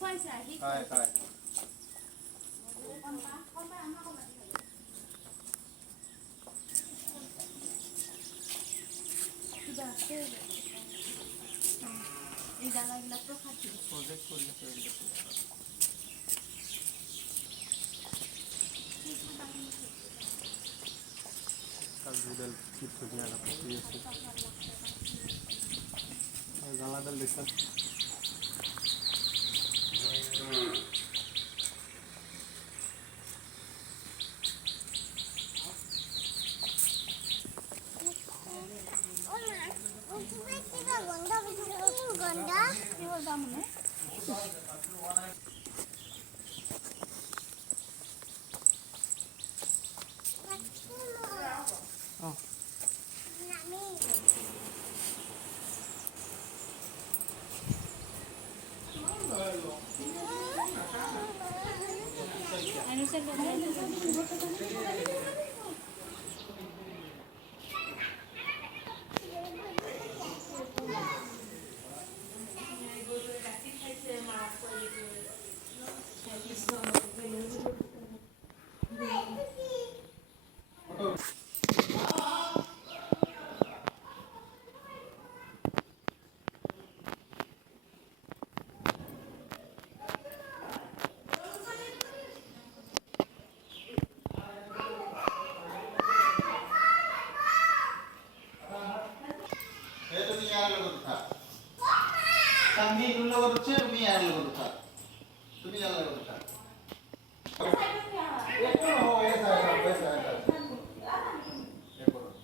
খাই খাই এই দানাগুলো খাচ্ছি প্রজেক্ট করলে গালা ডাল দেখা Kami dulu berusaha, kami yang lalu berusaha. Kami yang lalu berusaha. Ya, oh, ya saya. Ya, bodoh.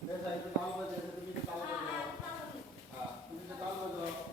Biasa itu tahu aja, itu tahu aja. Ah, itu tahu aja.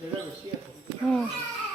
जगह बेसी है